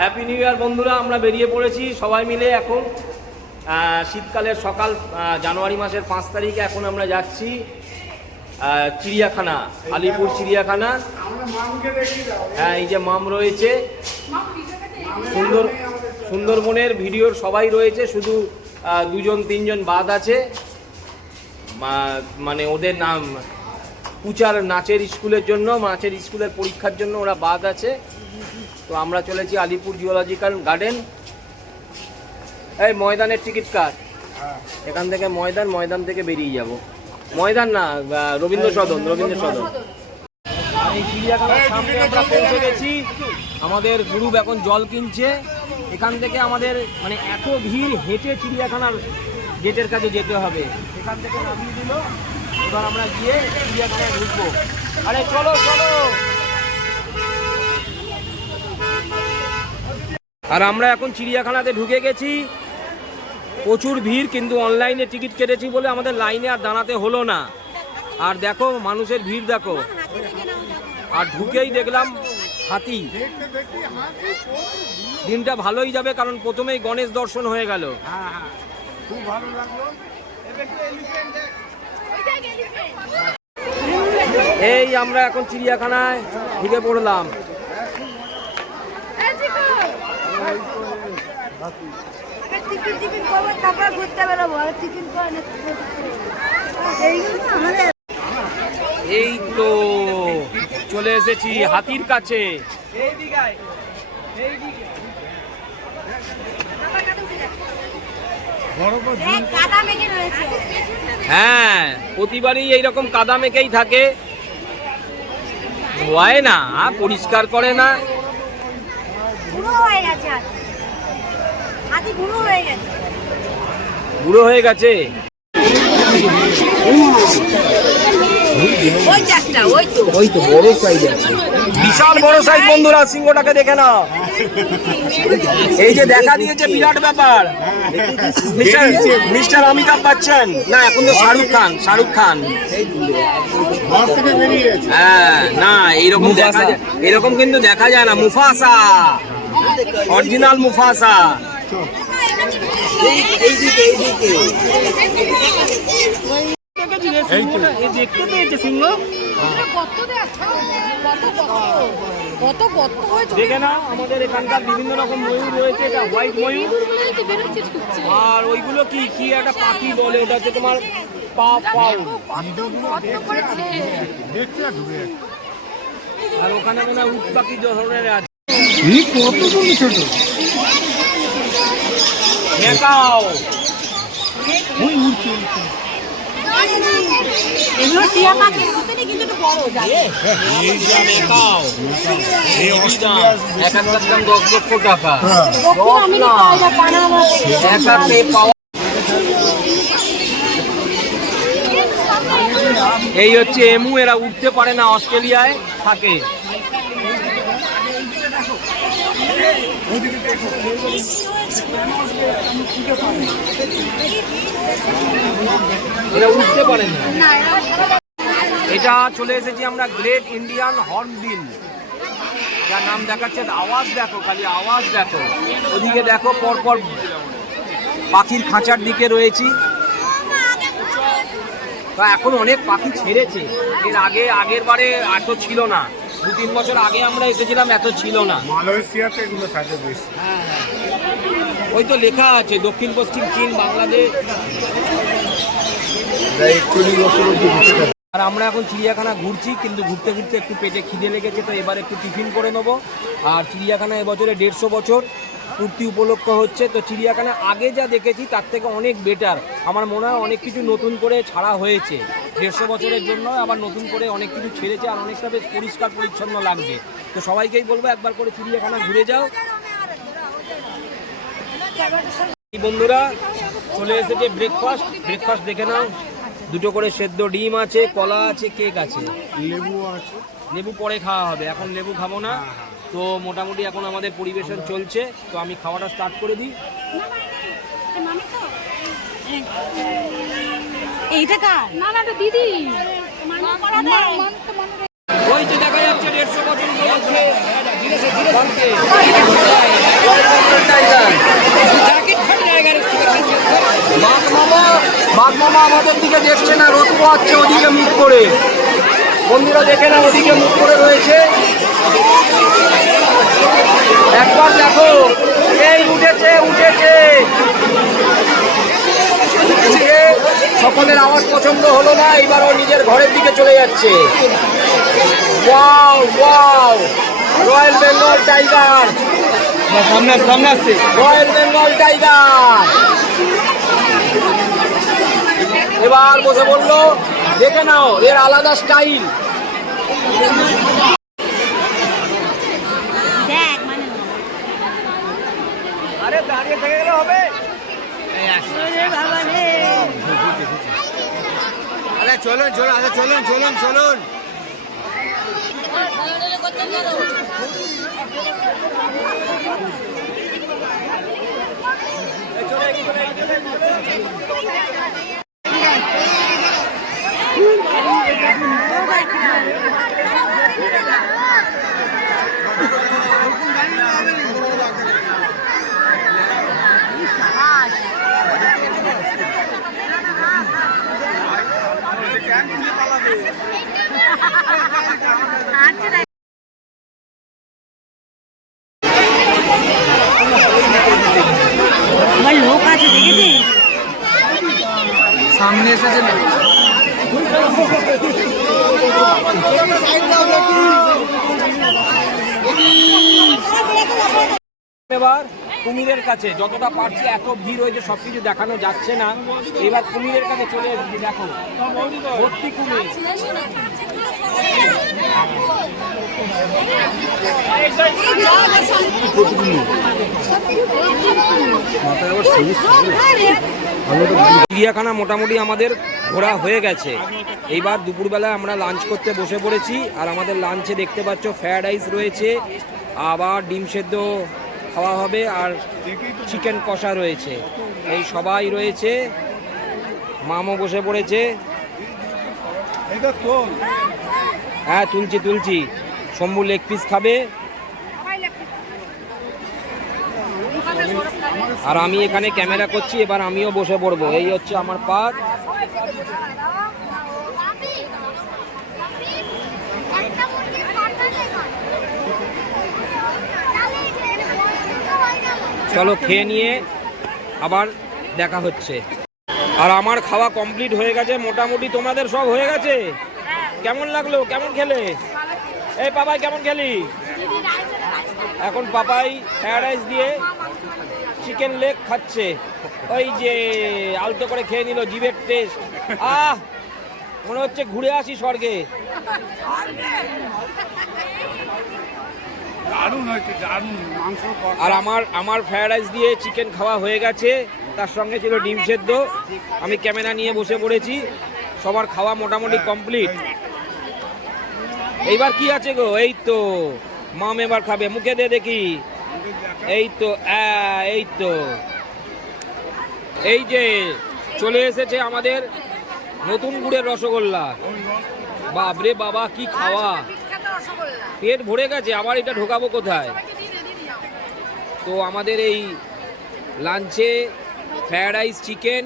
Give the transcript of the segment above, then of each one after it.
Happy new year বন্ধুরা। আমরা বেরিয়ে পড়েছি সবাই মিলে এখন শীতকালের সকাল, জানুয়ারি মাসের 5 তারিখে এখন আমরা যাচ্ছি চিড়িয়াখানা, আলিপুর চিড়িয়াখানা। হ্যাঁ, এই যে মাম রয়েছে, সুন্দরবনের ভিডিওর সবাই রয়েছে, শুধু 2-3 বাদ আছে, মানে ওদের নাম পুচার নাচের স্কুলের জন্য, নাচের স্কুলের পরীক্ষার জন্য ওরা বাদ আছে। তো আমরা চলেছি আলিপুর জুওলজিক্যাল গার্ডেন। এই ময়দানের টিকিট কাট, এখান থেকে ময়দান থেকে বেরিয়ে যাব। ময়দান না, রবীন্দ্র সদন। আর এই চিড়িয়াখানার সামনে আমরা পৌঁছে গেছি। আমাদের গ্রুপ এখন জল কিনছে। এখান থেকে আমাদের মানে এত ভিড়, হেঁটে চিড়িয়াখানার গেটের কাছে যেতে হবে। এখান থেকে নামিয়ে দিল, এবার আমরা গিয়ে চিড়িয়াখানায় ঢুকবো। আরে চলো। আর আমরা এখন চিড়িয়াখানাতে ঢুকে গেছি। প্রচুর ভিড়, কিন্তু অনলাইনে টিকিট কেটেছি বলে আমাদের লাইনে আর দাঁড়াতে হলো না। আর দেখো মানুষের ভিড় দেখো। আর ঢুকেই দেখলাম হাতি। দিনটা ভালোই যাবে, কারণ প্রথমেই গণেশ দর্শন হয়ে গেল। খুব ভালো লাগলো। এই আমরা এখন চিড়িয়াখানায় ঢুকে পড়লাম। এই তো চলে এসেছি হাতির কাছে। হ্যাঁ, প্রতিবারই এইরকম কাদা মেখেই থাকে, ধোয়ায় না, পরিষ্কার করে না। বুড়ো হয়ে গেছে। ওই তো বড় সাইজ আছে, বিশাল বড় সাইজ। বন্ধুরা সিংহটাকে দেখে নাও, এই যে দেখা দিয়েছে, বিরাট ব্যাপার। মিস্টার অমিতাভ বচ্চন না, এখন তো শাহরুখ খান। হ্যাঁ, না এইরকম দেখা যায়, এরকম কিন্তু দেখা যায় না। মুফাসা, অরিজিনাল মুফাসা। দেখে না, আমাদের এখানকার বিভিন্ন রকম ময়ূর রয়েছে। এটা হোয়াইট ময়ূর। আর ওইগুলো কি একটা পাখি বলে, ওটা হচ্ছে তোমার পাউ। আর ওখানে মনে হয় উট পাখি ধরনের আছে। এই হচ্ছে এমু, এরা উঠতে পারে না, অস্ট্রেলিয়ায় থাকে। এরা উঠতে পারে না। এটা চলে এসেছি আমরা গ্রেট ইন্ডিয়ান হর্নবিল, যার নাম দেখাচ্ছে। আওয়াজ দেখো, খালি আওয়াজ দেখো। ওদিকে দেখো, পরপর পাখির খাঁচার দিকে রয়েছি। এখন অনেক পাখি ছেড়েছে। এর আগের বারে এত ছিল না, 2-3 বছর আগে আমরা এসেছিলাম, এত ছিল না। মালয়েশিয়াতে এগুলো থাকে বেশি। ওই তো লেখা আছে দক্ষিণ পশ্চিম চীন, বাংলাদেশ। আর আমরা এখন চিড়িয়াখানা ঘুরছি, কিন্তু ঘুরতে ঘুরতে একটু পেটে খিদে লেগেছে, তো এবার একটু টিফিন করে নেবো। আর চিড়িয়াখানা এবছরে 150 বছর পূর্তি উপলক্ষ হচ্ছে। তো চিড়িয়াখানা আগে যা দেখেছি তার থেকে অনেক বেটার। আমার মনে হয় অনেক কিছু নতুন করে ছাড়া হয়েছে 150 বছরের জন্য, আবার নতুন করে অনেক কিছু ছেড়েছে, আর অনেকটা বেশ পরিষ্কার পরিচ্ছন্ন লাগবে। তো সবাইকেই বলবো একবার করে চিড়িয়াখানা ঘুরে যাও। বন্ধুরা চলে এসেছে ব্রেকফাস্ট দেখে নাও। 2টো করে সেদ্ধ ডিম আছে, কলা আছে, কেক আছে, লেবু আছে। লেবু পরে খাওয়া হবে, এখন লেবু খাবো না। তো মোটামুটি এখন আমাদের পরিবেশন চলছে, তো আমি খাওয়াটা স্টার্ট করে দিই। এইটা কার? না না, দিদি। ওই যে দেখা যাচ্ছে 150 বছর বাঘ মামা আমাদের দিকে দেখছে না, রোদ পোয়াচ্ছে ওদিকে মুখ করে। বন্ধুরা দেখে না, ওদিকে মুখ করে রয়েছে। একবার দেখো, এই উঠেছে উঠেছে। সকলের আওয়াজ পছন্দ হলো না, এবার ও নিজের ঘরের দিকে চলে যাচ্ছে। Wow wow, royal Bengal tiger সামনে সামনে আসছে, রয়্যাল বেঙ্গল টাইগার এবার বসে বললো। দেখে নাও, এর আলাদা স্টাইল। আরে দাঁড়িয়ে থেকে গেলে হবে? আরে চলুন চলুন, আচ্ছা চলুন চলুন চলুন। আমার লোক আছে দেখেছি সামনে এসেছে না। এবার কুমিরের কাছে যতটা পারছি, এত ভিড় হয়েছে সবকিছু দেখানো যাচ্ছে না। এবার কুমিরের কাছে চলে এসেছি, দেখো ভর্তি কুমির। চিড়িয়াখানা মোটামুটি আমাদের ঘোরা হয়ে গেছে। এইবার দুপুরবেলায় আমরা লাঞ্চ করতে বসে পড়েছি। আর আমাদের লাঞ্চে দেখতে পাচ্ছ ফ্রায়েড রাইস রয়েছে, আবার ডিম সেদ্ধ খাওয়া হবে, আর চিকেন কষা রয়েছে। এই সবাই রয়েছে, মামও বসে পড়েছে। হ্যাঁ তুলছি তুলছি। শম্ভু লেগ পিস খাবে, আর আমি এখানে ক্যামেরা করছি। এবার আমিও বসে পড়বো। এই হচ্ছে আমার পাত। চলো খেয়ে নিয়ে আবার দেখা হচ্ছে। আর আমার খাওয়া কমপ্লিট হয়ে গেছে মোটামুটি। তোমাদের সব হয়ে গেছে? কেমন লাগলো? কেমন খেলে? এই পাপাই কেমন খেলি? এখন পাপাই ফ্রায়েড রাইস দিয়ে চিকেন লেগ খাচ্ছে। ওই যে আলতো করে খেয়ে নিল, জিভের টেস্ট। মনে হচ্ছে ঘুরে আসি স্বর্গে। আর আমার ফ্রায়েড রাইস দিয়ে চিকেন খাওয়া হয়ে গেছে, তার সঙ্গে ছিল ডিম সেদ্ধ। আমি ক্যামেরা নিয়ে বসে পড়েছি। সবার খাওয়া মোটামুটি কমপ্লিট। এইবার কি আছে গো? এই তো মাম এবার খাবে, মুখে দে দেখি। এই তো এই তো, এই যে চলে এসেছে আমাদের নতুন গুড়ের রসগোল্লা। বাবরে বাবা, কি খাওয়া! পেট ভরে গেছে, আবার এটা ঢোকাবো কোথায়? তো আমাদের এই লাঞ্চে ফ্রায়েড রাইস, চিকেন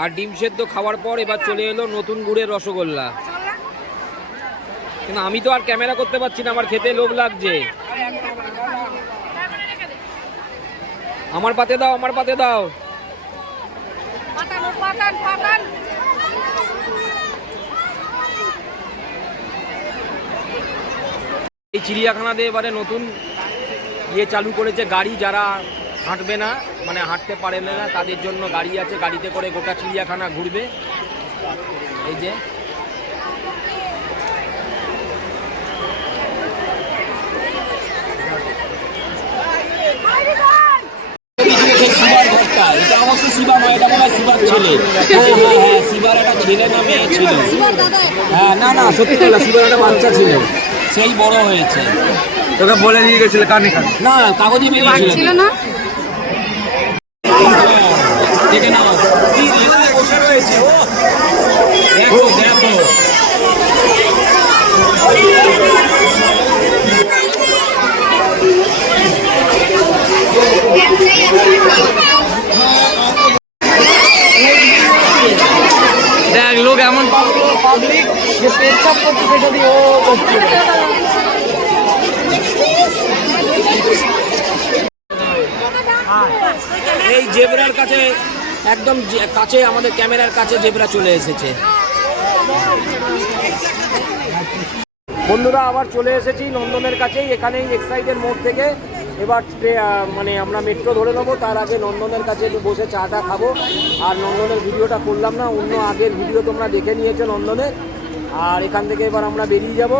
আর ডিম সেদ্ধ খাওয়ার পর এবার চলে এলো নতুন গুড়ের রসগোল্লা। কিন্তু আমি তো আর ক্যামেরা করতে পারছি না, আমার খেতে লোভ লাগছে। আমার পাতে দাও, আমার পাতে দাও। এই চিড়িয়াখানাতে এবারে নতুন চালু করেছে গাড়ি। যারা হাঁটবে না, মানে হাঁটতে পারে না, তাদের জন্য গাড়ি আছে। গাড়িতে করে গোটা চিড়িয়াখানা ঘুরবে। এই যে এটা অবশ্য শিবা নয়, এটা মনে হয় শিবার ছেলে। হ্যাঁ, শিবার একটা ছেলে না মেয়ে ছিল। হ্যাঁ না না, সত্যি না, শিবার একটা বাচ্চা ছিল, সেই বড় হয়েছে। তোকে বলে দিয়ে গেছিল কানে কানে? না, কাগজে বেরিয়েছিল না। দেখে নাও কি রেলায় বসে রয়েছে। দেখো দেখো, এই জেব্রার কাছে একদম কাছে আমাদের ক্যামেরার কাছে জেব্রা চলে এসেছে। বন্ধুরা আবার চলে এসেছি নন্দনের কাছেই, এখানেই এক্সাইডের মোড় থেকে। এবার মানে আমরা মেট্রো ধরে নেবো, তার আগে নন্দনের কাছে একটু বসে চাটা খাবো। আর নন্দনের ভিডিওটা করলাম না, অন্য আগের ভিডিও তোমরা দেখে নিয়েছো নন্দনের। আর এখান থেকে এবার আমরা বেরিয়ে যাব।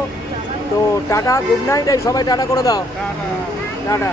তো টাটা, গুড নাইট, এই সবাই টাটা করে দাও, টাটা।